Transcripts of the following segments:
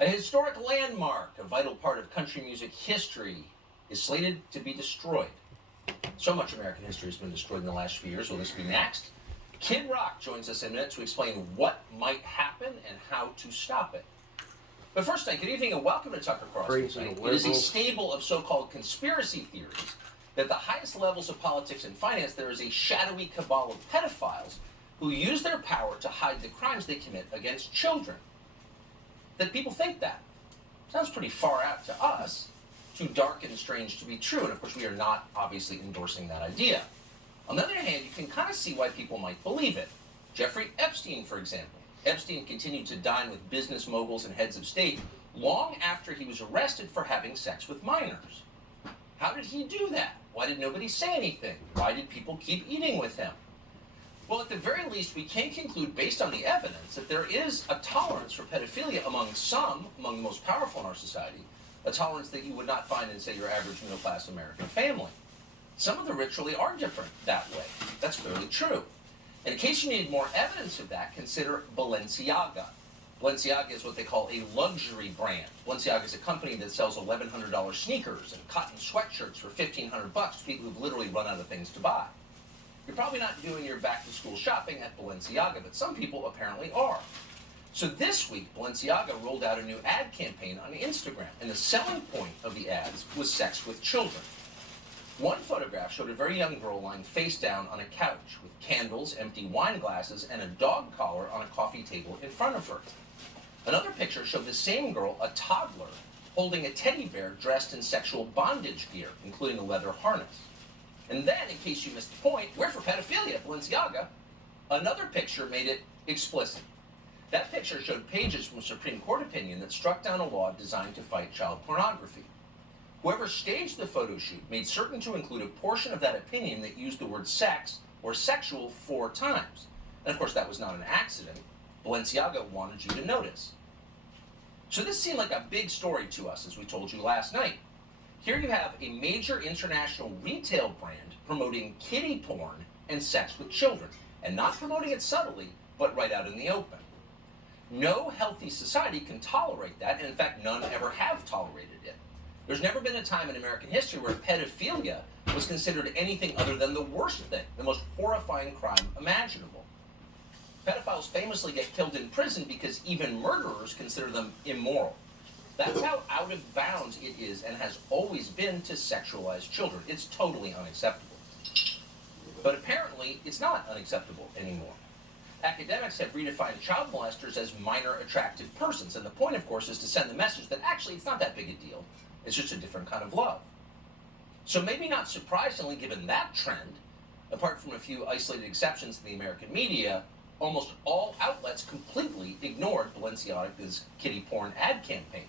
A historic landmark, a vital part of country music history, is slated to be destroyed. So much American history has been destroyed in the last few years. Will this be next? Kid Rock joins us in a minute to explain what might happen and how to stop it. But first, good evening and welcome to Tucker Carlson. It is a stable of so-called conspiracy theories that at the highest levels of politics and finance, there is a shadowy cabal of pedophiles who use their power to hide the crimes they commit against children. That people think that. Sounds pretty far out to us, too dark and strange to be true, and of course we are not obviously endorsing that idea. On the other hand, you can kind of see why people might believe it. Jeffrey Epstein, for example. Epstein continued to dine with business moguls and heads of state long after he was arrested for having sex with minors. How did he do that? Why did nobody say anything? Why did people keep eating with him? Well, at the very least, we can conclude, based on the evidence, that there is a tolerance for pedophilia among the most powerful in our society, a tolerance that you would not find in, say, your average middle-class American family. Some of the rich really are different that way. That's clearly true. And in case you need more evidence of that, consider Balenciaga. Balenciaga is what they call a luxury brand. Balenciaga is a company that sells $1,100 sneakers and cotton sweatshirts for $1,500 to people who've literally run out of things to buy. You're probably not doing your back-to-school shopping at Balenciaga, but some people apparently are. So this week, Balenciaga rolled out a new ad campaign on Instagram, and the selling point of the ads was sex with children. One photograph showed a very young girl lying face down on a couch with candles, empty wine glasses, and a dog collar on a coffee table in front of her. Another picture showed the same girl, a toddler, holding a teddy bear dressed in sexual bondage gear, including a leather harness. And then, in case you missed the point, we're for pedophilia at Balenciaga. Another picture made it explicit. That picture showed pages from a Supreme Court opinion that struck down a law designed to fight child pornography. Whoever staged the photo shoot made certain to include a portion of that opinion that used the word sex or sexual 4 times. And of course, that was not an accident. Balenciaga wanted you to notice. So this seemed like a big story to us, as we told you last night. Here you have a major international retail brand promoting kiddie porn and sex with children, and not promoting it subtly, but right out in the open. No healthy society can tolerate that, and in fact, none ever have tolerated it. There's never been a time in American history where pedophilia was considered anything other than the worst thing, the most horrifying crime imaginable. Pedophiles famously get killed in prison because even murderers consider them immoral. That's how out of bounds it is and has always been to sexualize children. It's totally unacceptable. But apparently, it's not unacceptable anymore. Academics have redefined child molesters as minor attracted persons, and the point, of course, is to send the message that actually it's not that big a deal. It's just a different kind of love. So maybe not surprisingly, given that trend, apart from a few isolated exceptions in the American media, almost all outlets completely ignored Balenciaga's kiddie porn ad campaign.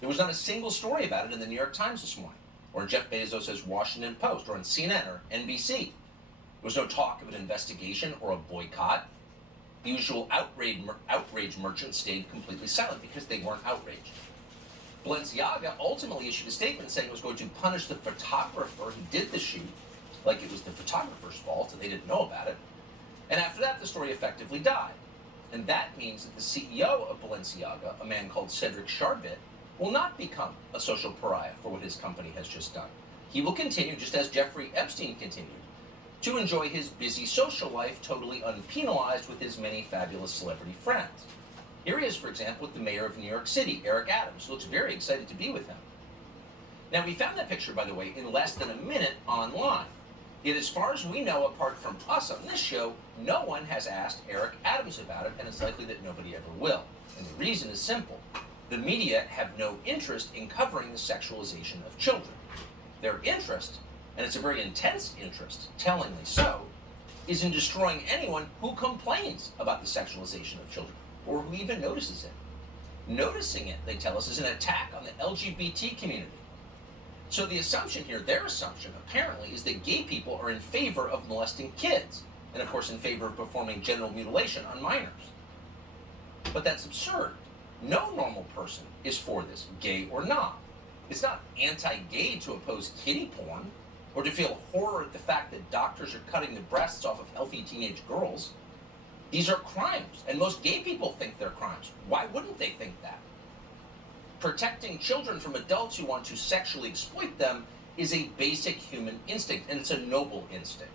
There was not a single story about it in the New York Times this morning, or in Jeff Bezos' Washington Post, or on CNN or NBC. There was no talk of an investigation or a boycott. The usual outrage merchants stayed completely silent because they weren't outraged. Balenciaga ultimately issued a statement saying it was going to punish the photographer who did the shoot, like it was the photographer's fault and they didn't know about it. And after that, the story effectively died. And that means that the CEO of Balenciaga, a man called Cedric Charbit, will not become a social pariah for what his company has just done. He will continue, just as Jeffrey Epstein continued, to enjoy his busy social life totally unpenalized with his many fabulous celebrity friends. Here he is, for example, with the mayor of New York City, Eric Adams, who looks very excited to be with him. Now, we found that picture, by the way, in less than a minute online. Yet, as far as we know, apart from us on this show, no one has asked Eric Adams about it, and it's likely that nobody ever will. And the reason is simple. The media have no interest in covering the sexualization of children. Their interest, and it's a very intense interest, tellingly so, is in destroying anyone who complains about the sexualization of children, or who even notices it. Noticing it, they tell us, is an attack on the LGBT community. So the assumption here, their assumption, apparently, is that gay people are in favor of molesting kids, and of course in favor of performing genital mutilation on minors. But that's absurd. No normal person is for this, gay or not. It's not anti-gay to oppose kiddie porn, or to feel horror at the fact that doctors are cutting the breasts off of healthy teenage girls. These are crimes, and most gay people think they're crimes. Why wouldn't they think that? Protecting children from adults who want to sexually exploit them is a basic human instinct, and it's a noble instinct.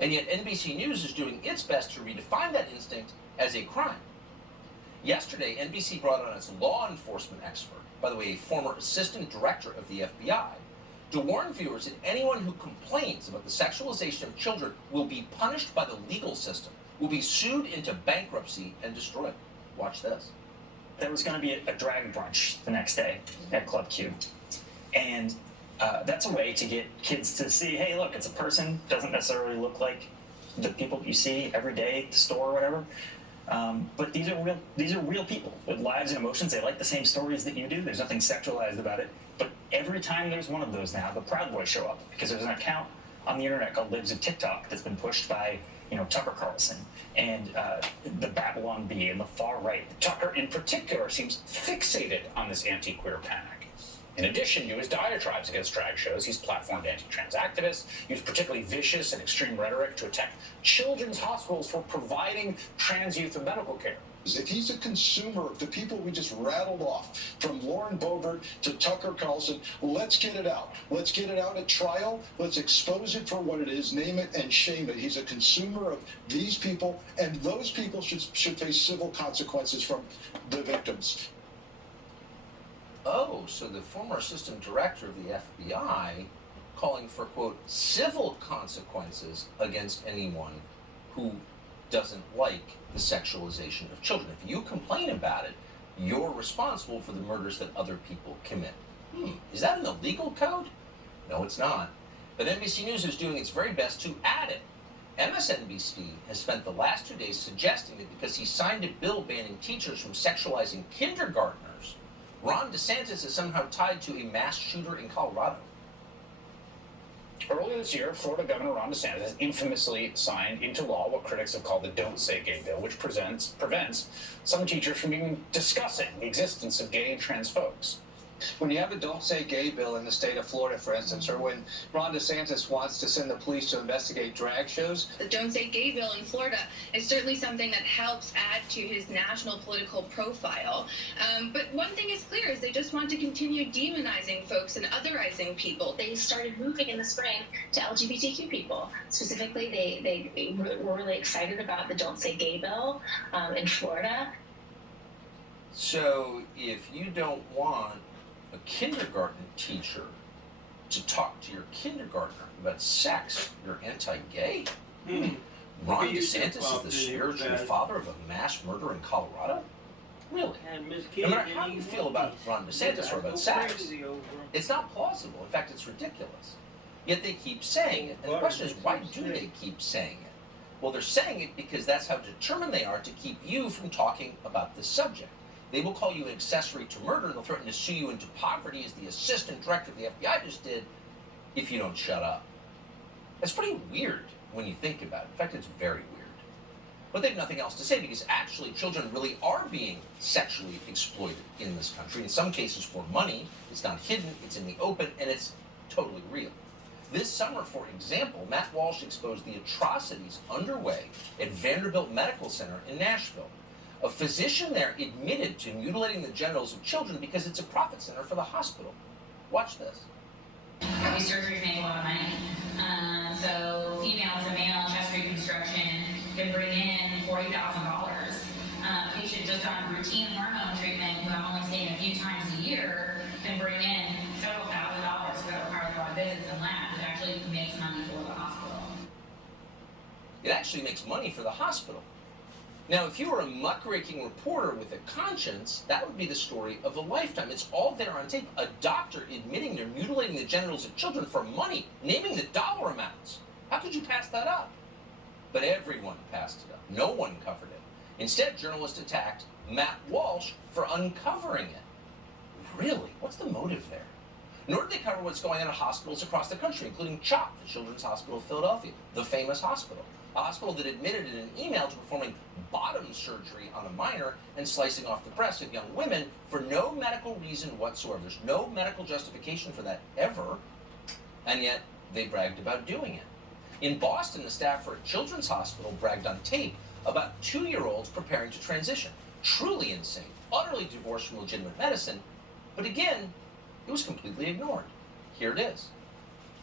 And yet NBC News is doing its best to redefine that instinct as a crime. Yesterday, NBC brought on its law enforcement expert, by the way, a former assistant director of the FBI, to warn viewers that anyone who complains about the sexualization of children will be punished by the legal system, will be sued into bankruptcy and destroyed. Watch this. There was going to be a drag brunch the next day at Club Q. And that's a way to get kids to see, hey, look, it's a person, doesn't necessarily look like the people you see every day at the store or whatever. But these are real people with lives and emotions. They like the same stories that you do. There's nothing sexualized about it. But every time there's one of those now, the Proud Boys show up because there's an account on the internet called Libs of TikTok that's been pushed by, Tucker Carlson and the Babylon Bee and the far right. Tucker, in particular, seems fixated on this anti-queer panic. In addition to his diatribes against drag shows, he's platformed anti-trans activists, used particularly vicious and extreme rhetoric to attack children's hospitals for providing trans youth with medical care. If he's a consumer of the people we just rattled off, from Lauren Boebert to Tucker Carlson, let's get it out. Let's get it out at trial. Let's expose it for what it is, name it and shame it. He's a consumer of these people, and those people should face civil consequences from the victims. Oh, so the former assistant director of the FBI calling for, quote, civil consequences against anyone who doesn't like the sexualization of children. If you complain about it, you're responsible for the murders that other people commit. Is that in the legal code? No, it's not. But NBC News is doing its very best to add it. MSNBC has spent the last 2 days suggesting that because he signed a bill banning teachers from sexualizing kindergartners, Ron DeSantis is somehow tied to a mass shooter in Colorado. Earlier this year, Florida Governor Ron DeSantis has infamously signed into law what critics have called the Don't Say Gay bill, which prevents some teachers from even discussing the existence of gay and trans folks. When you have a Don't Say Gay bill in the state of Florida, for instance, or when Ron DeSantis wants to send the police to investigate drag shows. The Don't Say Gay bill in Florida is certainly something that helps add to his national political profile. But one thing is clear is they just want to continue demonizing folks and otherizing people. They started moving in the spring to LGBTQ people. Specifically, they were really excited about the Don't Say Gay bill in Florida. So if you don't want a kindergarten teacher to talk to your kindergartner about sex, you're anti-gay? Ron DeSantis is the spiritual father of a mass murder in Colorado? Really? No matter how you feel about Ron DeSantis or about sex, it's not plausible. In fact, it's ridiculous. Yet they keep saying it. And the question is, why do they keep saying it? Well, they're saying it because that's how determined they are to keep you from talking about the subject. They will call you an accessory to murder, and they'll threaten to sue you into poverty, as the assistant director of the FBI just did, if you don't shut up. That's pretty weird when you think about it. In fact, it's very weird. But they have nothing else to say, because actually children really are being sexually exploited in this country, in some cases for money. It's not hidden, it's in the open, and it's totally real. This summer, for example, Matt Walsh exposed the atrocities underway at Vanderbilt Medical Center in Nashville. A physician there admitted to mutilating the genitals of children because it's a profit center for the hospital. Watch this. These surgeries make a lot of money. So female to male chest reconstruction can bring in $40,000. A patient just on routine hormone treatment who I'm only seeing a few times a year can bring in several $1,000s for a lot of visits and labs. It actually makes money for the hospital. It actually makes money for the hospital. Now, if you were a muckraking reporter with a conscience, that would be the story of a lifetime. It's all there on tape. A doctor admitting they're mutilating the genitals of children for money, naming the dollar amounts. How could you pass that up? But everyone passed it up. No one covered it. Instead, journalists attacked Matt Walsh for uncovering it. Really? What's the motive there? Nor did they cover what's going on at hospitals across the country, including CHOP, the Children's Hospital of Philadelphia, the famous hospital. A hospital that admitted in an email to performing bottom surgery on a minor and slicing off the breasts of young women for no medical reason whatsoever. There's no medical justification for that ever, and yet they bragged about doing it. In Boston, the staff for a children's hospital bragged on tape about 2-year-olds preparing to transition. Truly insane. utterly divorced from legitimate medicine, but again, it was completely ignored. Here it is.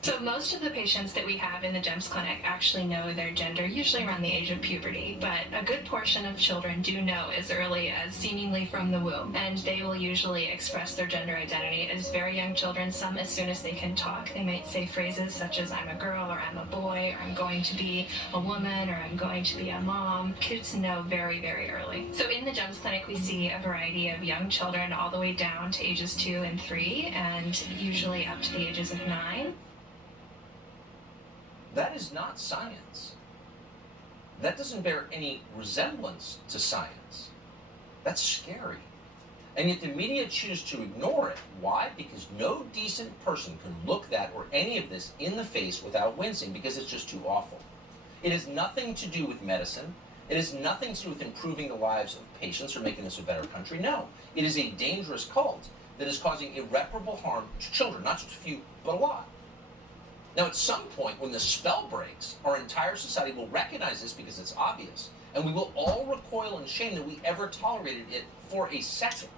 So most of the patients that we have in the GEMS clinic actually know their gender, usually around the age of puberty, but a good portion of children do know as early as seemingly from the womb, and they will usually express their gender identity as very young children, some as soon as they can talk. They might say phrases such as I'm a girl, or I'm a boy, or I'm going to be a woman, or I'm going to be a mom. Kids know very, very early. So in the GEMS clinic, we see a variety of young children all the way down to ages 2 and 3, and usually up to the ages of 9. That is not science. That doesn't bear any resemblance to science. That's scary. And yet the media choose to ignore it. Why? Because no decent person can look that or any of this in the face without wincing, because it's just too awful. It has nothing to do with medicine. It has nothing to do with improving the lives of patients or making this a better country. No, it is a dangerous cult that is causing irreparable harm to children, not just a few, but a lot. Now, at some point, when the spell breaks, our entire society will recognize this because it's obvious, and we will all recoil in shame that we ever tolerated it for a second.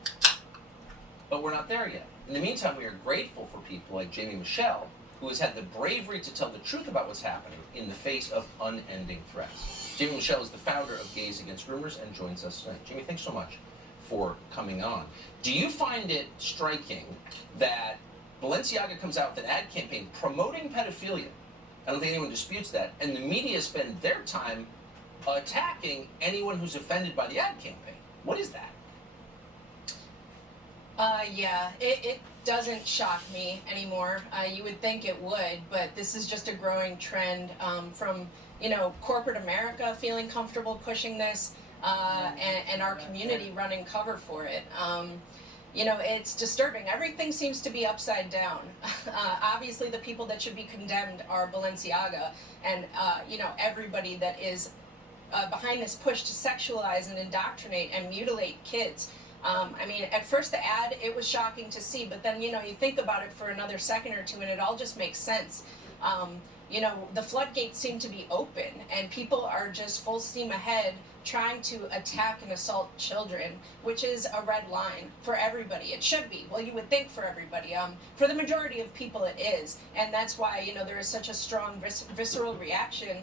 But we're not there yet. In the meantime, we are grateful for people like Jamie Michelle, who has had the bravery to tell the truth about what's happening in the face of unending threats. Jamie Michelle is the founder of Gays Against Groomers and joins us tonight. Jamie, thanks so much for coming on. Do you find it striking that Balenciaga comes out with an ad campaign promoting pedophilia? I don't think anyone disputes that. And the media spend their time attacking anyone who's offended by the ad campaign. What is that? Yeah, it doesn't shock me anymore. You would think it would, but this is just a growing trend from, corporate America feeling comfortable pushing this and our community running cover for it. It's disturbing. Everything seems to be upside down. Obviously, the people that should be condemned are Balenciaga and, everybody that is behind this push to sexualize and indoctrinate and mutilate kids. At first the ad, it was shocking to see, but then, you think about it for another second or two and it all just makes sense. The floodgates seem to be open and people are just full steam ahead trying to attack and assault children, which is a red line for everybody. It should be. Well, you would think for everybody. For the majority of people it is. And that's why, there is such a strong visceral reaction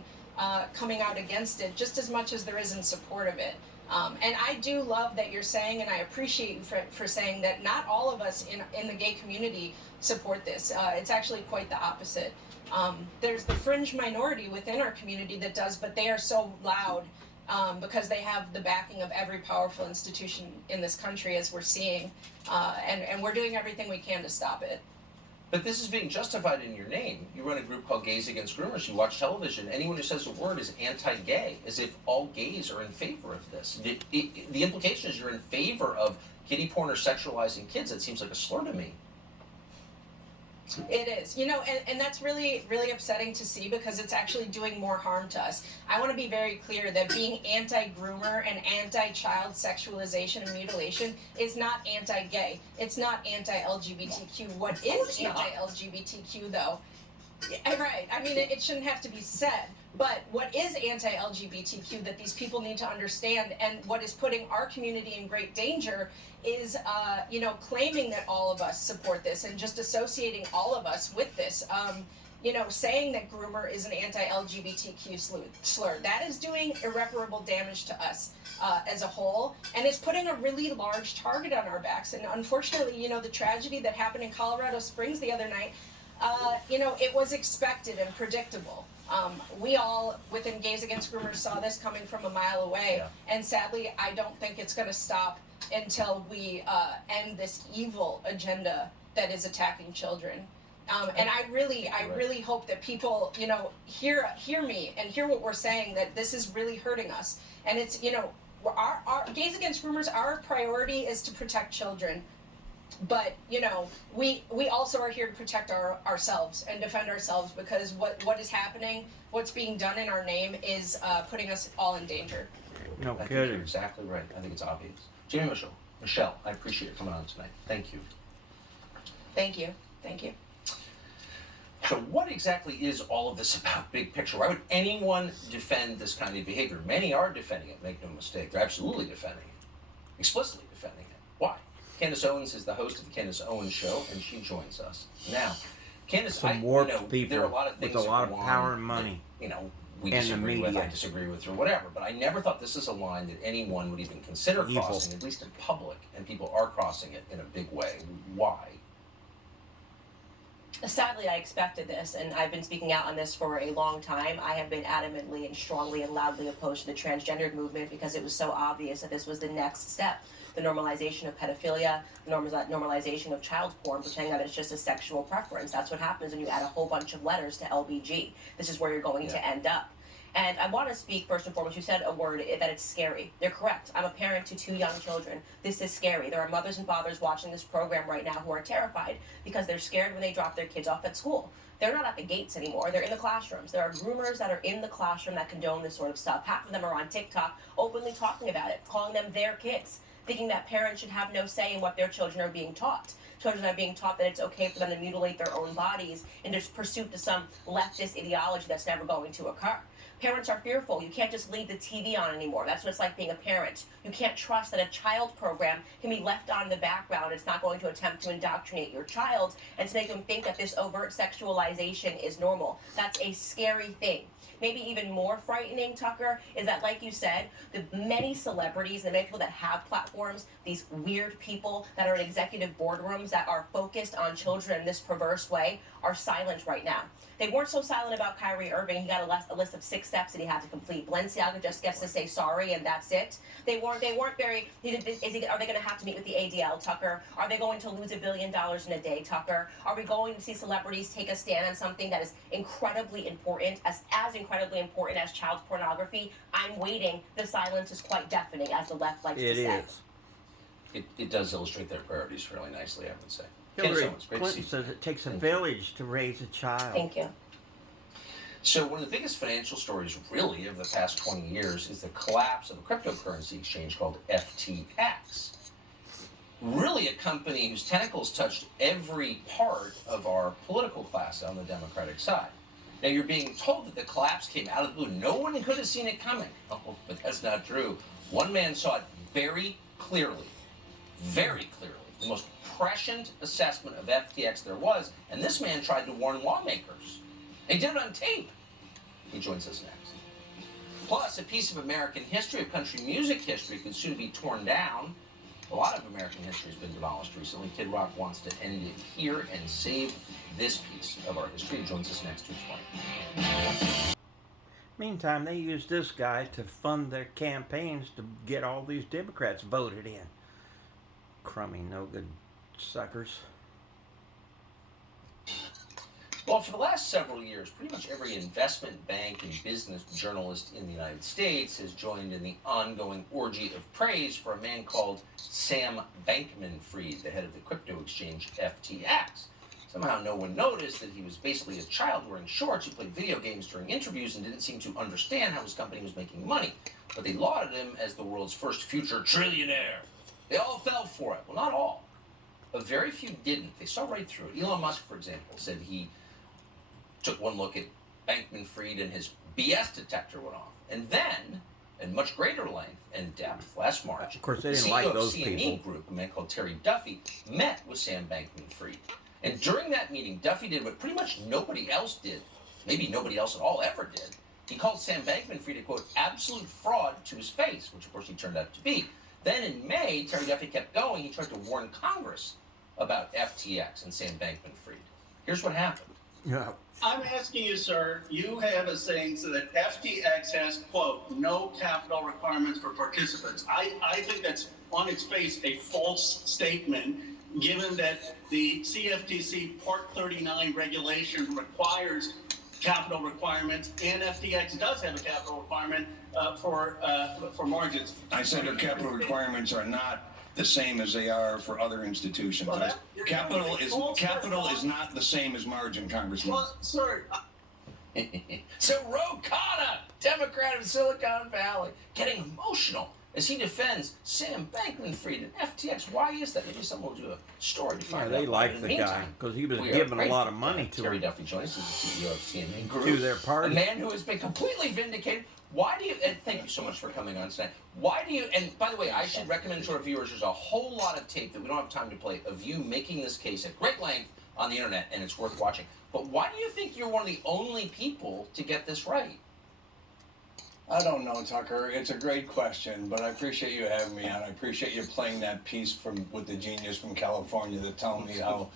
coming out against it, just as much as there is in support of it. And I do love that you're saying, and I appreciate you for saying that not all of us in the gay community support this. It's actually quite the opposite. There's the fringe minority within our community that does, but they are so loud because they have the backing of every powerful institution in this country, as we're seeing. And we're doing everything we can to stop it. But this is being justified in your name. You run a group called Gays Against Groomers. You watch television. Anyone who says a word is anti-gay, as if all gays are in favor of this. The implication is you're in favor of kiddie porn or sexualizing kids. That seems like a slur to me. It is, and that's really, really upsetting to see because it's actually doing more harm to us. I want to be very clear that being anti-groomer and anti-child sexualization and mutilation is not anti-gay. It's not anti-LGBTQ. What is anti-LGBTQ, though? Right. It shouldn't have to be said. But what is anti-LGBTQ that these people need to understand, and what is putting our community in great danger, is claiming that all of us support this and just associating all of us with this. Saying that groomer is an anti-LGBTQ slur. That is doing irreparable damage to us as a whole, and it's putting a really large target on our backs. And unfortunately, the tragedy that happened in Colorado Springs the other night, it was expected and predictable. We all, within Gays Against Groomers, saw this coming from a mile away, and sadly, I don't think it's going to stop until we end this evil agenda that is attacking children. And I really hope that people, hear me and hear what we're saying, that this is really hurting us. And it's, our Gays Against Groomers, our priority is to protect children. But we also are here to protect ourselves and defend ourselves, because what is happening, what's being done in our name, is putting us all in danger. No kidding. I think you're exactly right. I think it's obvious. Jamie Michelle, I appreciate you coming on tonight. Thank you. Thank you. So what exactly is all of this about, big picture? Why would anyone defend this kind of behavior? Many are defending it, make no mistake. They're absolutely defending it, explicitly defending it. Candace Owens is the host of the Candace Owens Show, and she joins us now. Candace, Some warped people there are a lot of things with a lot of that go power on and money. That, we and the disagree with, I media. disagree with, or whatever. But I never thought this is a line that anyone would even consider Evil. crossing, at least in public, and people are crossing it in a big way. Why? Sadly, I expected this, and I've been speaking out on this for a long time. I have been adamantly and strongly and loudly opposed to the transgendered movement because it was so obvious that this was the next step. The normalization of pedophilia, the normalization of child porn, pretending that it's just a sexual preference. That's what happens when you add a whole bunch of letters to LBG. This is where you're going to end up. And I want to speak first and foremost. You said a word that it's scary. You're correct. I'm a parent to 2 young children. This is scary. There are mothers and fathers watching this program right now who are terrified because they're scared when they drop their kids off at school. They're not at the gates anymore. They're in the classrooms. There are groomers that are in the classroom that condone this sort of stuff. Half of them are on TikTok openly talking about it, calling them their kids, thinking that parents should have no say in what their children are being taught. Children are being taught that it's okay for them to mutilate their own bodies in just pursuit to some leftist ideology that's never going to occur. Parents are fearful. You can't just leave the TV on anymore. That's what it's like being a parent. You can't trust that a child program can be left on in the background. It's not going to attempt to indoctrinate your child and to make them think that this overt sexualization is normal. That's a scary thing. Maybe even more frightening, Tucker, is that, like you said, the many celebrities and many people that have platforms, these weird people that are in executive boardrooms that are focused on children in this perverse way, are silent right now. They weren't so silent about Kyrie Irving. He got a list of 6 steps that he had to complete. Balenciaga just gets to say sorry and that's it. They weren't very. Are they going to have to meet with the ADL, Tucker? Are they going to lose $1 billion in a day, Tucker? Are we going to see celebrities take a stand on something that is incredibly important, as incredibly important as child pornography? I'm waiting. The silence is quite deafening, as the left likes to say. It is. It does illustrate their priorities fairly nicely, I would say. Hillary Candace Owens, great to see Clinton you. says it takes a village to raise a child. Thank you. So one of the biggest financial stories, really, of the past 20 years is the collapse of a cryptocurrency exchange called FTX. Really a company whose tentacles touched every part of our political class on the Democratic side. Now, you're being told that the collapse came out of the blue. No one could have seen it coming. Oh, but that's not true. One man saw it very clearly. Very clearly. The most prescient assessment of FTX there was, and this man tried to warn lawmakers. They did it on tape. He joins us next. Plus, a piece of American history, of country music history, could soon be torn down. A lot of American history has been demolished recently. Kid Rock wants to end it here and save this piece of our history. He joins us next to explain. Meantime, they use this guy to fund their campaigns to get all these Democrats voted in. Crummy, no good suckers. Well, for the last several years, pretty much every investment bank and business journalist in the United States has joined in the ongoing orgy of praise for a man called Sam Bankman-Fried, the head of the crypto exchange FTX. Somehow no one noticed that he was basically a child wearing shorts who played video games during interviews and didn't seem to understand how his company was making money. But they lauded him as the world's first future trillionaire. They all fell for it. Well, not all. But very few didn't. They saw right through it. Elon Musk, for example, said he took one look at Bankman-Fried and his BS detector went off. And then, in much greater length and depth, last March, Of course, they the didn't CEO like of those CME people. Group, a man called Terry Duffy, met with Sam Bankman-Fried. And during that meeting, Duffy did what pretty much nobody else did, maybe nobody else at all ever did. He called Sam Bankman-Fried a, quote, absolute fraud to his face, which of course he turned out to be. Then in May, Terry Duffy kept going. He tried to warn Congress about FTX and Sam Bankman-Fried. Here's what happened. Yeah. I'm asking you, sir, you have a saying so that FTX has, quote, no capital requirements for participants. I think that's on its face a false statement, given that the CFTC Part 39 regulation requires capital requirements, and FTX does have a capital requirement for margins. I said their capital requirements are not the same as they are for other institutions. Well, Capital is not the same as margin, Congressman. Well, sir, So Ro Khanna, Democrat of Silicon Valley, getting emotional as he defends Sam Bankman-Fried and FTX. Why is that? Maybe someone will do a story to Yeah, find out. they In like the guy meantime, because he was we are giving a grateful lot of money to Terry him. Duffy joins us, the CEO of CME Group. To their party. A man who has been completely vindicated. Why do you, and thank you so much for coming on tonight. Why do you, and by the way, I should recommend to our viewers, there's a whole lot of tape that we don't have time to play of you making this case at great length on the internet, and it's worth watching. But why do you think you're one of the only people to get this right? I don't know, Tucker. It's a great question, but I appreciate you having me on. I appreciate you playing that piece with the genius from California that telling me how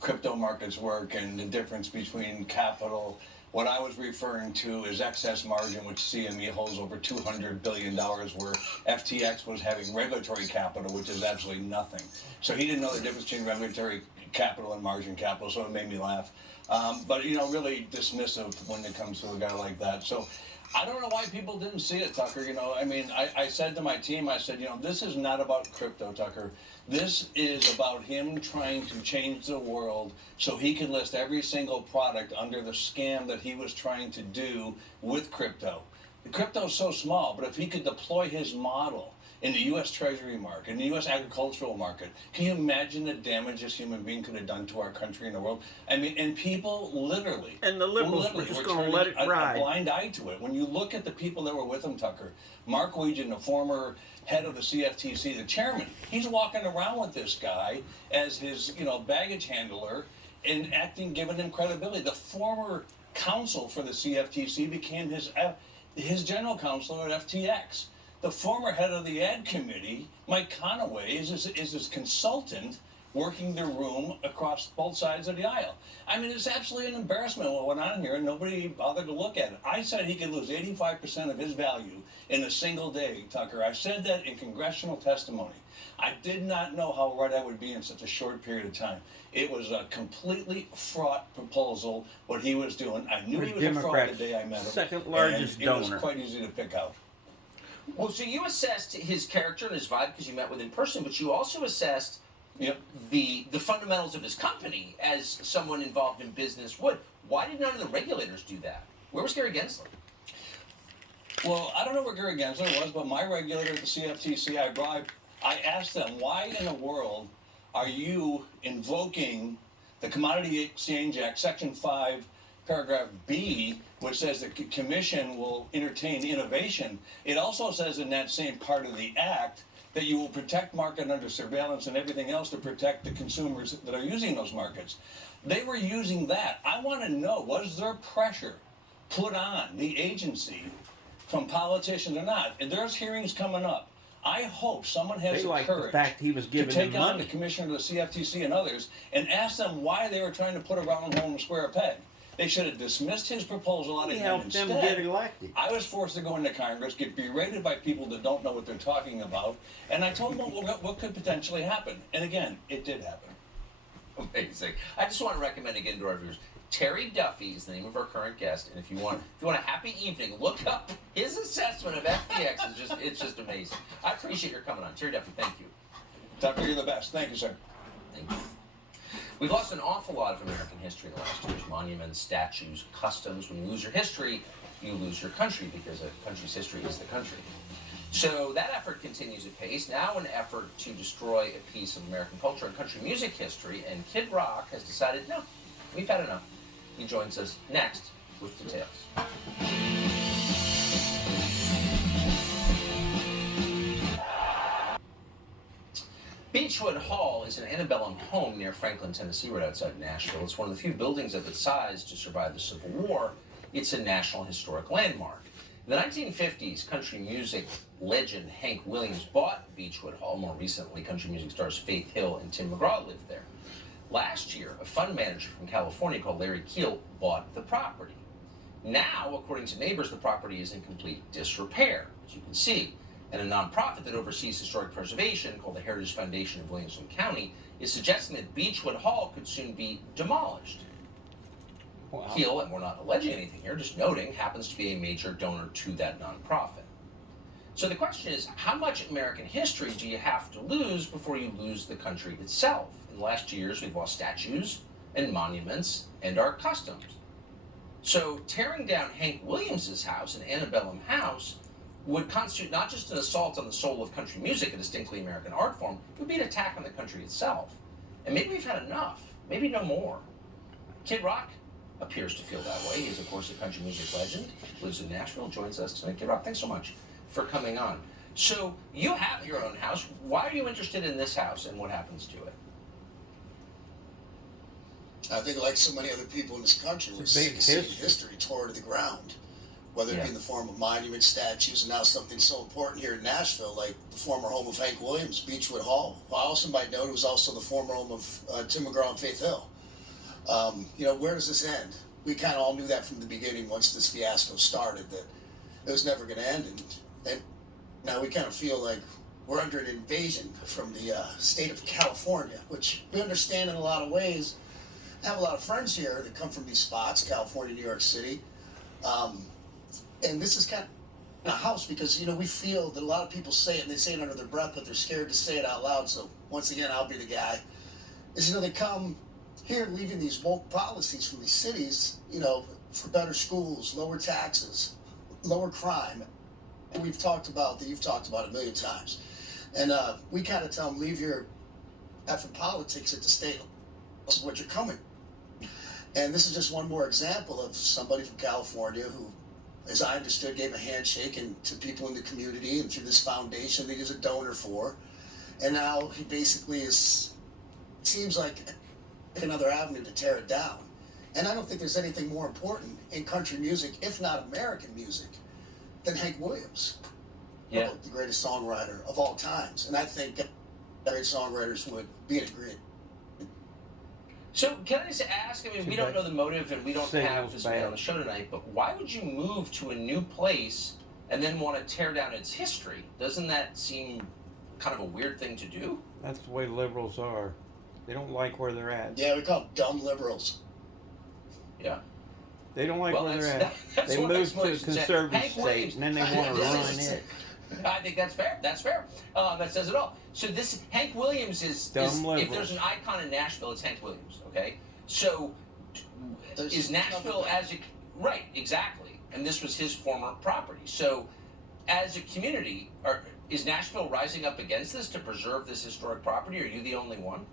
crypto markets work and the difference between capital. What I was referring to is excess margin, which CME holds over $200 billion, where FTX was having regulatory capital, which is absolutely nothing. So he didn't know the difference between regulatory capital and margin capital, so it made me laugh. But, really dismissive when it comes to a guy like that. So I don't know why people didn't see it, Tucker. I said to my team, I said, this is not about crypto, Tucker. This is about him trying to change the world so he can list every single product under the scam that he was trying to do with crypto. The crypto is so small, but if he could deploy his model in the U.S. Treasury market, in the U.S. agricultural market, can you imagine the damage this human being could have done to our country and the world? And people literally... And the liberals were just going to let it ride. A blind eye to it. When you look at the people that were with him, Tucker, Mark Weidman, the former head of the CFTC, the chairman, he's walking around with this guy as his, baggage handler and giving him credibility. The former counsel for the CFTC became his general counsel at FTX. The former head of the ad committee, Mike Conaway, is his consultant working the room across both sides of the aisle. It's absolutely an embarrassment what went on here, and nobody bothered to look at it. I said he could lose 85% of his value in a single day, Tucker. I said that in congressional testimony. I did not know how right I would be in such a short period of time. It was a completely fraught proposal, what he was doing. I knew he was a fraud the day I met him. Second largest donor. It was quite easy to pick out. Well, so you assessed his character and his vibe because you met with him in person, but you also assessed the fundamentals of his company as someone involved in business would. Why did none of the regulators do that? Where was Gary Gensler? Well, I don't know where Gary Gensler was, but my regulator at the CFTC, I asked them, why in the world are you invoking the Commodity Exchange Act, Section 5, Paragraph B, which says the commission will entertain innovation. It also says in that same part of the act that you will protect market under surveillance and everything else to protect the consumers that are using those markets. They were using that. I want to know, was there pressure put on the agency from politicians or not? And there's hearings coming up. I hope someone has the courage the fact he was giving to take them on money. the commissioner of the CFTC and others and ask them why they were trying to put a round hole in a square peg. They should have dismissed his proposal out of hand. Instead, them get elected. I was forced to go into Congress, get berated by people that don't know what they're talking about, and I told them what could potentially happen. And again, it did happen. Amazing. I just want to recommend again to our viewers, Terry Duffy is the name of our current guest, and if you want a happy evening, look up his assessment of FTX. It's just amazing. I appreciate your coming on, Terry Duffy. Thank you. Tucker, you're the best. Thank you, sir. Thank you. We've lost an awful lot of American history in the last years. Monuments, statues, customs. When you lose your history, you lose your country because a country's history is the country. So that effort continues at pace. Now an effort to destroy a piece of American culture and country music history. And Kid Rock has decided, no, we've had enough. He joins us next with details. Beechwood Hall is an antebellum home near Franklin, Tennessee, right outside Nashville. It's one of the few buildings of its size to survive the Civil War. It's a National Historic Landmark. In the 1950s, country music legend Hank Williams bought Beechwood Hall. More recently, country music stars Faith Hill and Tim McGraw lived there. Last year, a fund manager from California called Larry Keel bought the property. Now, according to neighbors, the property is in complete disrepair, as you can see. And a nonprofit that oversees historic preservation, called the Heritage Foundation of Williamson County, is suggesting that Beechwood Hall could soon be demolished. Wow. Keel, and we're not alleging anything here, just noting, happens to be a major donor to that nonprofit. So the question is, how much American history do you have to lose before you lose the country itself? In the last years, we've lost statues and monuments and our customs. So tearing down Hank Williams' house, an antebellum house, would constitute not just an assault on the soul of country music, a distinctly American art form, it would be an attack on the country itself. And maybe we've had enough. Maybe no more. Kid Rock, appears to feel that way. He is, of course, a country music legend, lives in Nashville, joins us tonight. Kid Rock, thanks so much for coming on. So you have your own house. Why are you interested in this house and what happens to it? I think, like so many other people in this country, we're sick of seeing history tore to the ground, whether it be in the form of monuments, statues, and now something so important here in Nashville, like the former home of Hank Williams, Beechwood Hall. I also might note it was also the former home of Tim McGraw and Faith Hill. Where does this end? We kind of all knew that from the beginning once this fiasco started, that it was never going to end. And now we kind of feel like we're under an invasion from the state of California, which we understand in a lot of ways. I have a lot of friends here that come from these spots, California, New York City. And this is kind of a house because, we feel that a lot of people say it and they say it under their breath, but they're scared to say it out loud. So once again, I'll be the guy. They come here leaving these woke policies from these cities, for better schools, lower taxes, lower crime. And you've talked about a million times. And we kind of tell them, leave your effing politics at the state. This is what you're coming. And this is just one more example of somebody from California who, as I understood, gave a handshake to people in the community and through this foundation that he's a donor for. And now he basically seems like another avenue to tear it down. And I don't think there's anything more important in country music, if not American music, than Hank Williams. Yeah. The greatest songwriter of all times. And I think great songwriters would be in agreement. So can I just ask, we don't know the motive and we don't have this man on the show tonight, but why would you move to a new place and then want to tear down its history? Doesn't that seem kind of a weird thing to do? That's the way liberals are. They don't like where they're at. Yeah, we call them dumb liberals. Yeah. They don't like where they're at. They move to a conservative state and then they want to run it. I think that's fair. That's fair. That says it all. So this Hank Williams is if there's an icon in Nashville, it's Hank Williams. Okay. So is Nashville right? Exactly. And this was his former property. So as a community, is Nashville rising up against this to preserve this historic property? Are you the only one?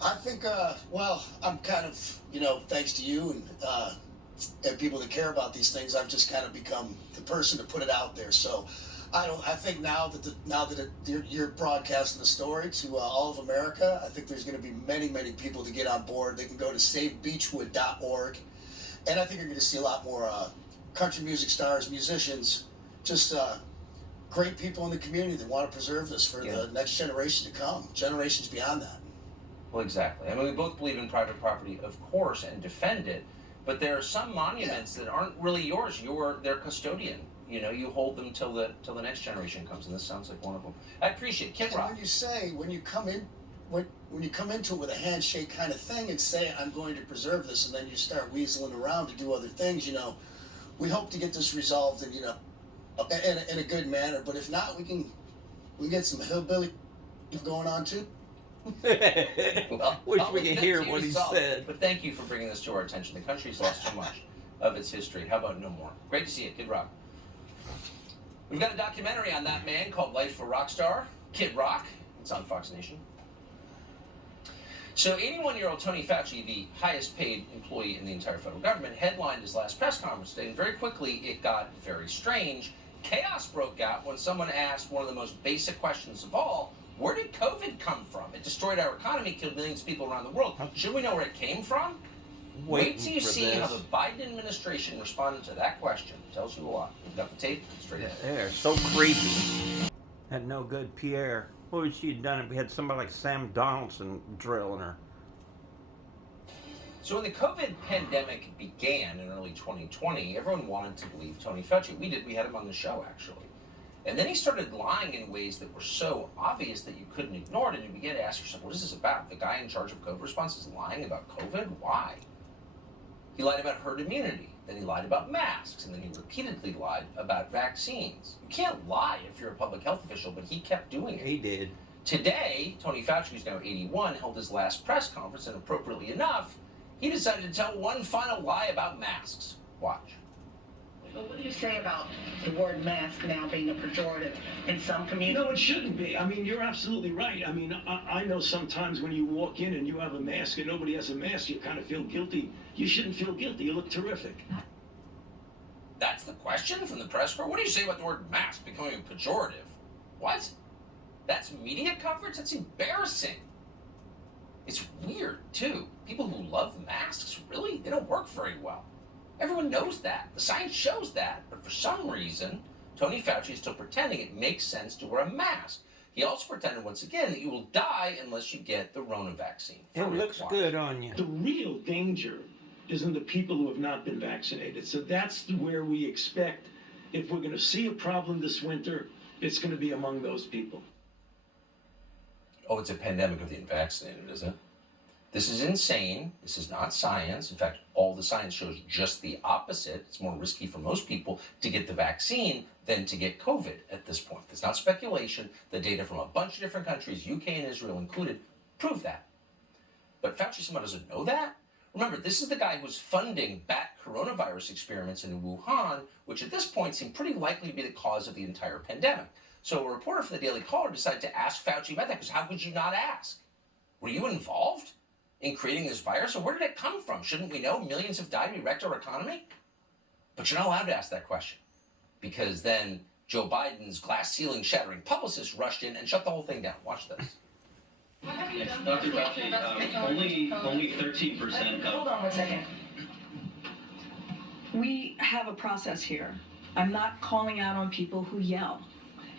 I think, I'm kind of, thanks to you and people that care about these things, I've just kind of become the person to put it out there. So I think now that you're broadcasting the story to all of America, I think there's going to be many, many people to get on board. They can go to savebeechwood.org. And I think you're going to see a lot more country music stars, musicians, just great people in the community that want to preserve this for the next generation to come, generations beyond that. Well, exactly. We both believe in private property, of course, and defend it. But there are some monuments that aren't really yours. You're their custodian. You hold them till the next generation comes, and this sounds like one of them. I appreciate it. Kid Rock. When you come into it with a handshake kind of thing and say, I'm going to preserve this, and then you start weaseling around to do other things, we hope to get this resolved in a good manner. But if not, we can get some hillbilly going on too. Well, wish we could hear what he said. But thank you for bringing this to our attention. The country's lost so much of its history. How about no more? Great to see you, Kid Rock. We've got a documentary on that man called Life for Rock Star, Kid Rock. It's on Fox Nation. So 81-year-old Tony Fauci, the highest paid employee in the entire federal government, headlined his last press conference today, and very quickly it got very strange. Chaos broke out when someone asked one of the most basic questions of all, where did COVID come from? It destroyed our economy, killed millions of people around the world. Should we know where it came from? Wait till you see how the Biden administration responded to that question. Tells you a lot. We've got the tape straight ahead. They're so creepy. Had no good Pierre. What would she have done if we had somebody like Sam Donaldson drilling her? So when the COVID pandemic began in early 2020, everyone wanted to believe Tony Fauci. We did. We had him on the show, actually. And then he started lying in ways that were so obvious that you couldn't ignore it, and you began to ask yourself, what is this about? The guy in charge of COVID response is lying about COVID? Why? He lied about herd immunity, then he lied about masks, and then he repeatedly lied about vaccines. You can't lie if you're a public health official, but he kept doing it. He did. Today, Tony Fauci, who's now 81, held his last press conference, and appropriately enough, he decided to tell one final lie about masks. Watch. But what do you say about the word mask now being a pejorative in some communities? No, it shouldn't be. I mean, you're absolutely right. I mean, I know sometimes when you walk in and you have a mask and nobody has a mask, you kind of feel guilty. You shouldn't feel guilty. You look terrific. That's the question from the press corps? What do you say about the word mask becoming a pejorative? What? That's media coverage? That's embarrassing. It's weird, too. People who love masks, really? They don't work very well. Everyone knows that. The science shows that. But for some reason, Tony Fauci is still pretending it makes sense to wear a mask. He also pretended once again that you will die unless you get the Rona vaccine. It looks good on you. The real danger is in the people who have not been vaccinated. So that's where we expect, if we're going to see a problem this winter, it's going to be among those people. Oh, it's a pandemic of the unvaccinated, is it? This is insane. This is not science. In fact, all the science shows just the opposite. It's more risky for most people to get the vaccine than to get COVID at this point. It's not speculation. The data from a bunch of different countries, UK and Israel included, prove that. But Fauci somehow doesn't know that? Remember, this is the guy who's funding bat coronavirus experiments in Wuhan, which at this point seem pretty likely to be the cause of the entire pandemic. So a reporter for the Daily Caller decided to ask Fauci about that, because how could you not ask? Were you involved in creating this virus, or where did it come from? Shouldn't we know? Millions have died, we wrecked our economy? But you're not allowed to ask that question, because then Joe Biden's glass ceiling shattering publicist rushed in and shut the whole thing down. Watch this. Yes, Dr. Fauci, only 13% of... Hold on one second. We have a process here. I'm not calling out on people who yell.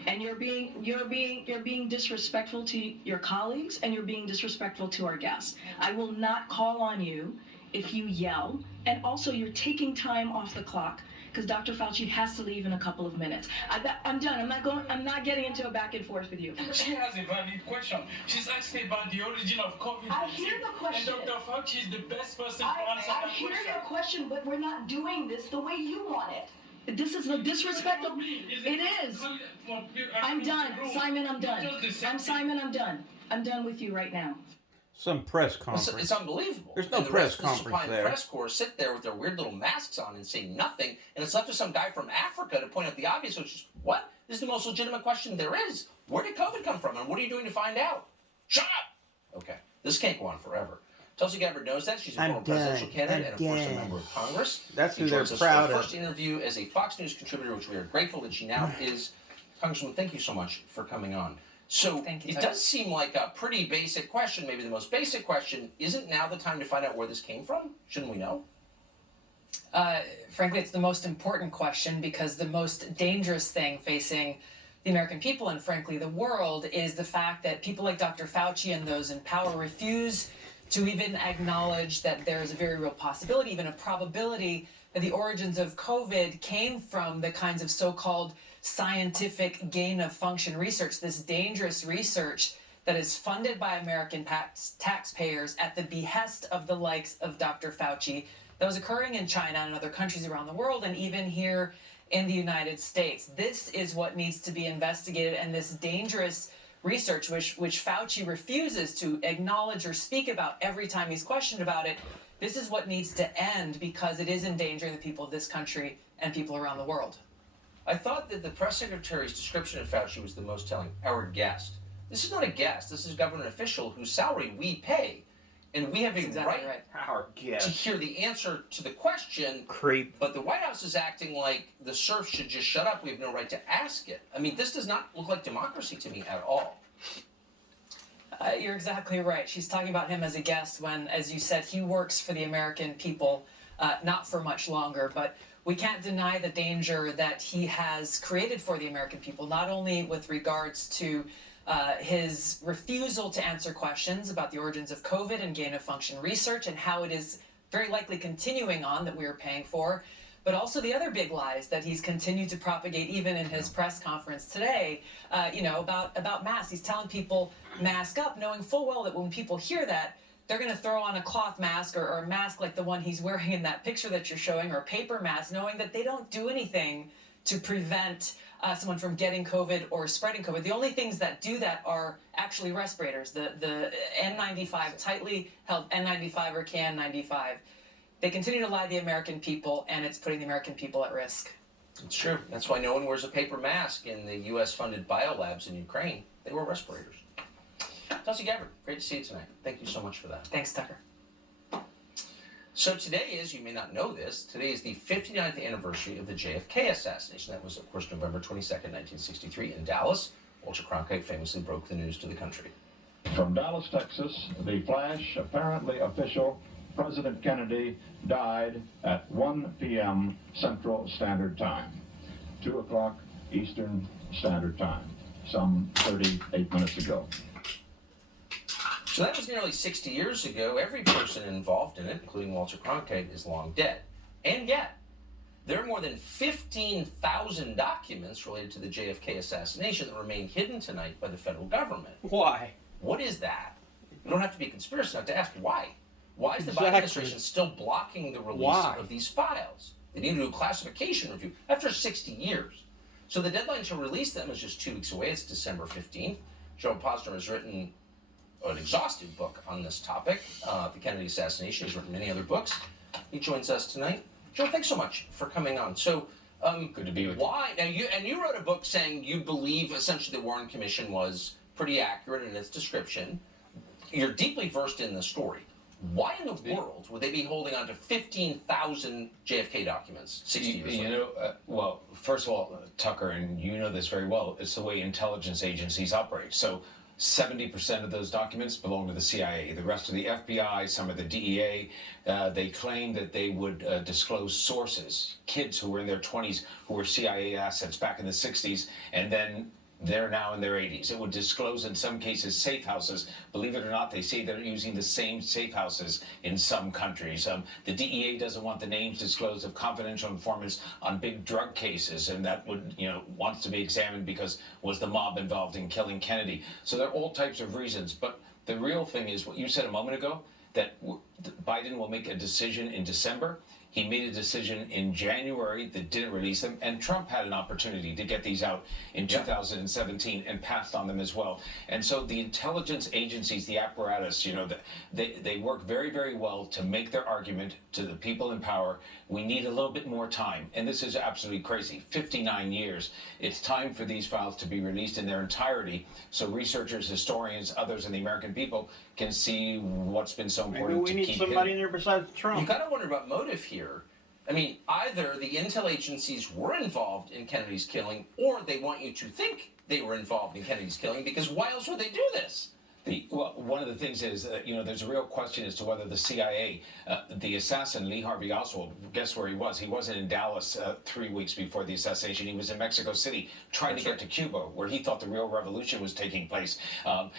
And you're being disrespectful to your colleagues, and you're being disrespectful to our guests. I will not call on you if you yell, and also you're taking time off the clock, because Dr. Fauci has to leave in a couple of minutes. I'm done. I'm not getting into a back and forth with you. She has a valid question. She's asking about the origin of COVID-19. I hear the question. And Dr. Fauci is the best person to answer that question. I hear your question, but we're not doing this the way you want it. This is a disrespectful. It is. I'm done. Simon, I'm done. I'm done. I'm done with you right now. Some press conference. It's unbelievable. There's no press conference there. The press corps sit there with their weird little masks on and say nothing, and it's left to some guy from Africa to point out the obvious, which is, what? This is the most legitimate question there is. Where did COVID come from, and what are you doing to find out? Shut up! Okay, this can't go on forever. Tulsi Gabbard knows that. She's a former presidential candidate and, of course, a member of Congress. That's who they're proud of. She joins us for her first interview as a Fox News contributor, which we are grateful that she now is. Congresswoman, thank you so much for coming on. So it does seem like a pretty basic question, maybe the most basic question. Isn't now the time to find out where this came from? Shouldn't we know? Frankly, it's the most important question, because the most dangerous thing facing the American people and, frankly, the world is the fact that people like Dr. Fauci and those in power refuse to even acknowledge that there is a very real possibility, even a probability, that the origins of COVID came from the kinds of so-called scientific gain-of-function research, this dangerous research that is funded by American taxpayers at the behest of the likes of Dr. Fauci, that was occurring in China and other countries around the world, and even here in the United States. This is what needs to be investigated, and this dangerous research, which Fauci refuses to acknowledge or speak about every time he's questioned about it, this is what needs to end, because it is endangering the people of this country and people around the world. I thought that the press secretary's description of Fauci was the most telling. Our guest. This is not a guest. This is a government official whose salary we pay. And we have a right to hear the answer to the question. Creep. But the White House is acting like the serf should just shut up. We have no right to ask it. I mean, this does not look like democracy to me at all. You're exactly right. She's talking about him as a guest when, as you said, he works for the American people, not for much longer. But we can't deny the danger that he has created for the American people, not only with regards to his refusal to answer questions about the origins of COVID and gain-of-function research and how it is very likely continuing on that we are paying for, but also the other big lies that he's continued to propagate even in his press conference today, about masks. He's telling people mask up, knowing full well that when people hear that, they're going to throw on a cloth mask or a mask like the one he's wearing in that picture that you're showing, or a paper mask, knowing that they don't do anything to prevent someone from getting COVID or spreading COVID. The only things that do that are actually respirators, the N95, tightly held N95 or KN95. They continue to lie to the American people, and it's putting the American people at risk. It's true. That's why no one wears a paper mask in the U.S.-funded biolabs in Ukraine. They wear respirators. Tulsi Gabbard, great to see you tonight. Thank you so much for that. Thanks, Tucker. So today is, you may not know this, today is the 59th anniversary of the JFK assassination. That was, of course, November 22nd, 1963 in Dallas. Walter Cronkite famously broke the news to the country. From Dallas, Texas, the flash, apparently official, President Kennedy died at 1 p.m. Central Standard Time, 2 o'clock Eastern Standard Time, some 38 minutes ago. So that was nearly 60 years ago. Every person involved in it, including Walter Cronkite, is long dead. And yet, there are more than 15,000 documents related to the JFK assassination that remain hidden tonight by the federal government. Why? What is that? You don't have to be a conspiracy not to ask why. Why is the Biden Exactly. administration still blocking the release of these files? They need to do a classification review after 60 years. So the deadline to release them is just 2 weeks away. It's December 15th. Joe Posner has written an exhaustive book on this topic, the Kennedy assassination. He's written many other books. He joins us tonight. Joe, thanks so much for coming on. So, good to be with why? Now, you wrote a book saying you believe essentially the Warren Commission was pretty accurate in its description. You're deeply versed in the story. Why in the world would they be holding on to 15,000 JFK documents 60 years later? Well, first of all, Tucker, and you know this very well, it's the way intelligence agencies operate. So 70% of those documents belong to the CIA. The rest of the FBI, some of the DEA, they claim that they would disclose sources, kids who were in their 20s who were CIA assets back in the 60s, and then they're now in their 80s. It would disclose, in some cases, safe houses. Believe it or not, they say they're using the same safe houses in some countries. The DEA doesn't want the names disclosed of confidential informants on big drug cases, and that would, wants to be examined because was the mob involved in killing Kennedy. So there are all types of reasons. But the real thing is what you said a moment ago, that Biden will make a decision in December. He made a decision in January that didn't release them, and Trump had an opportunity to get these out in 2017 and passed on them as well. And so the intelligence agencies, the apparatus, they work very, very well to make their argument to the people in power. We need a little bit more time, and this is absolutely crazy. 59 years. It's time for these files to be released in their entirety so researchers, historians, others, and the American people can see what's been so important to keep hidden. Maybe we need somebody in there besides Trump. You got to wonder about motive here. I mean, either the intel agencies were involved in Kennedy's killing, or they want you to think they were involved in Kennedy's killing, because why else would they do this? Well, one of the things is, there's a real question as to whether the CIA, the assassin, Lee Harvey Oswald, guess where he was? He wasn't in Dallas 3 weeks before the assassination. He was in Mexico City trying to get to Cuba, where he thought the real revolution was taking place.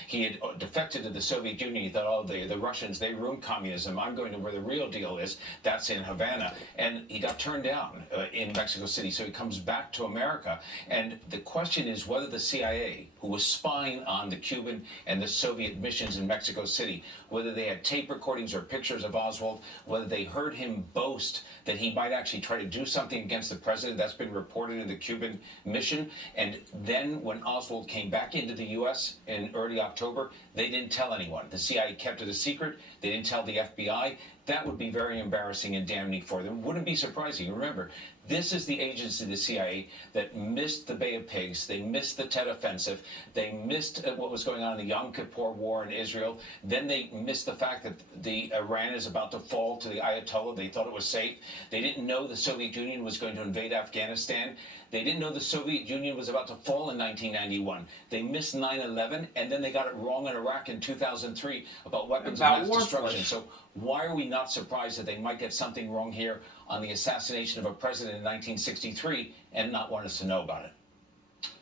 He had defected to the Soviet Union. He thought, the Russians, they ruined communism. I'm going to where the real deal is. That's in Havana. And he got turned down in Mexico City. So he comes back to America. And the question is whether the CIA, who was spying on the Cuban and the Soviet missions in Mexico City, whether they had tape recordings or pictures of Oswald, whether they heard him boast that he might actually try to do something against the president. That's been reported in the Cuban mission. And then when Oswald came back into the U.S. in early October, they didn't tell anyone. The CIA kept it a secret. They didn't tell the FBI. That would be very embarrassing and damning for them. Wouldn't be surprising. Remember, this is the agency, the CIA, that missed the Bay of Pigs. They missed the Tet Offensive. They missed what was going on in the Yom Kippur War in Israel. Then they missed the fact that the Iran is about to fall to the Ayatollah. They thought it was safe. They didn't know the Soviet Union was going to invade Afghanistan. They didn't know the Soviet Union was about to fall in 1991. They missed 9/11, and then they got it wrong in Iraq in 2003 about weapons of mass destruction. So why are we not surprised that they might get something wrong here on the assassination of a president in 1963 and not want us to know about it?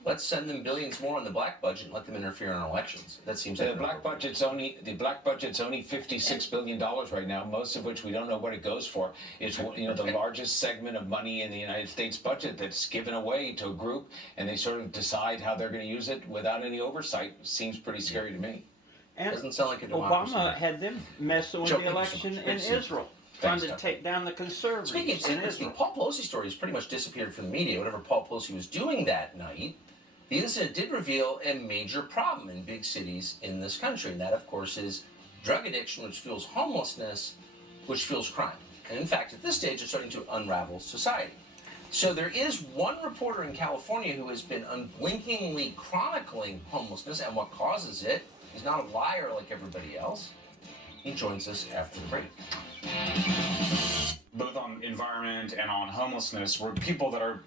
Let's send them billions more on the black budget and let them interfere in elections. That seems like the black budget's only $56 billion right now, most of which we don't know what it goes for. It's the largest segment of money in the United States budget that's given away to a group, and they sort of decide how they're going to use it without any oversight. Seems pretty scary to me. And doesn't sound like a democracy. Obama had them messing with the election in Israel, trying to take down the conservatives. Speaking of secrets, the Paul Pelosi story has pretty much disappeared from the media. Whatever Paul Pelosi was doing that night, the incident did reveal a major problem in big cities in this country, and that, of course, is drug addiction, which fuels homelessness, which fuels crime. And in fact, at this stage, it's starting to unravel society. So there is one reporter in California who has been unblinkingly chronicling homelessness and what causes it. He's not a liar like everybody else. He joins us after the break. Both on environment and on homelessness, we're people that are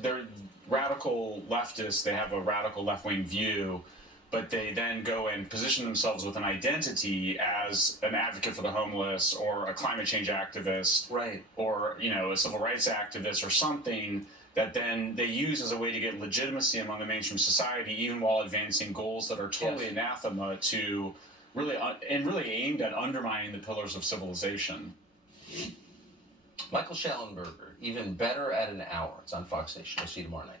they're radical leftists. They have a radical left-wing view, but they then go and position themselves with an identity as an advocate for the homeless or a climate change activist, right? Or, you know, a civil rights activist or something that then they use as a way to get legitimacy among the mainstream society, even while advancing goals that are totally anathema to really aimed at undermining the pillars of civilization. Michael Schellenberger, even better at an hour. It's on Fox Nation. We'll see you tomorrow night.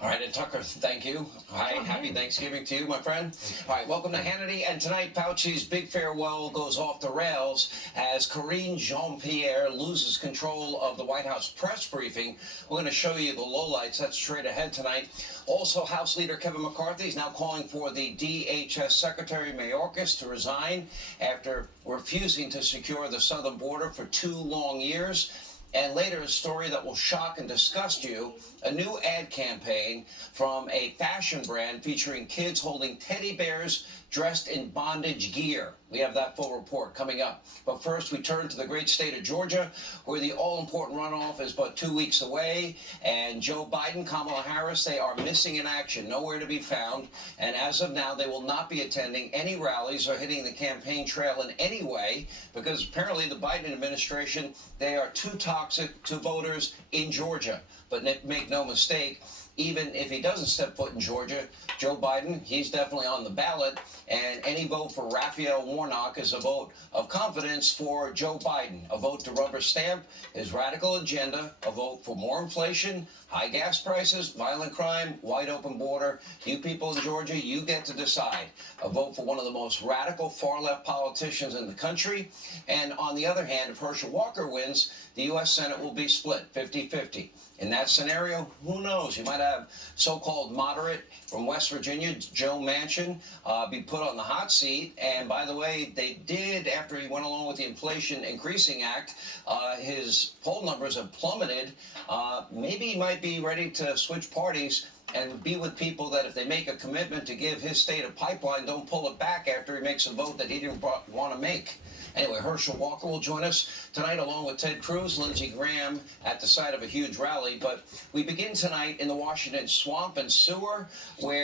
All right, and Tucker, thank you. Hi, happy Thanksgiving to you, my friend. All right, welcome to Hannity. And tonight, Fauci's big farewell goes off the rails as Karine Jean-Pierre loses control of the White House press briefing. We're going to show you the lowlights. That's straight ahead tonight. Also, House Leader Kevin McCarthy is now calling for the DHS Secretary Mayorkas to resign after refusing to secure the southern border for 2 long years. And later, a story that will shock and disgust you, a new ad campaign from a fashion brand featuring kids holding teddy bears dressed in bondage gear. We have that full report coming up. But first, we turn to the great state of Georgia, where the all-important runoff is but 2 weeks away. And Joe Biden, Kamala Harris, they are missing in action, nowhere to be found. And as of now, they will not be attending any rallies or hitting the campaign trail in any way, because apparently the Biden administration, they are too toxic to voters in Georgia. But make no mistake, even if he doesn't step foot in Georgia, Joe Biden, he's definitely on the ballot, and any vote for Raphael Warnock is a vote of confidence for Joe Biden, a vote to rubber stamp his radical agenda, a vote for more inflation, high gas prices, violent crime, wide open border. You people in Georgia, you get to decide. A vote for one of the most radical far-left politicians in the country. And on the other hand, if Herschel Walker wins, the U.S. Senate will be split 50-50. In that scenario, who knows? You might have so-called moderate from West Virginia, Joe Manchin, be put on the hot seat. And by the way, they did, after he went along with the Inflation Increasing Act, his poll numbers have plummeted. Maybe he might be ready to switch parties and be with people that if they make a commitment to give his state a pipeline, don't pull it back after he makes a vote that he didn't want to make. Anyway, Herschel Walker will join us tonight along with Ted Cruz, Lindsey Graham at the site of a huge rally. But we begin tonight in the Washington swamp and sewer, where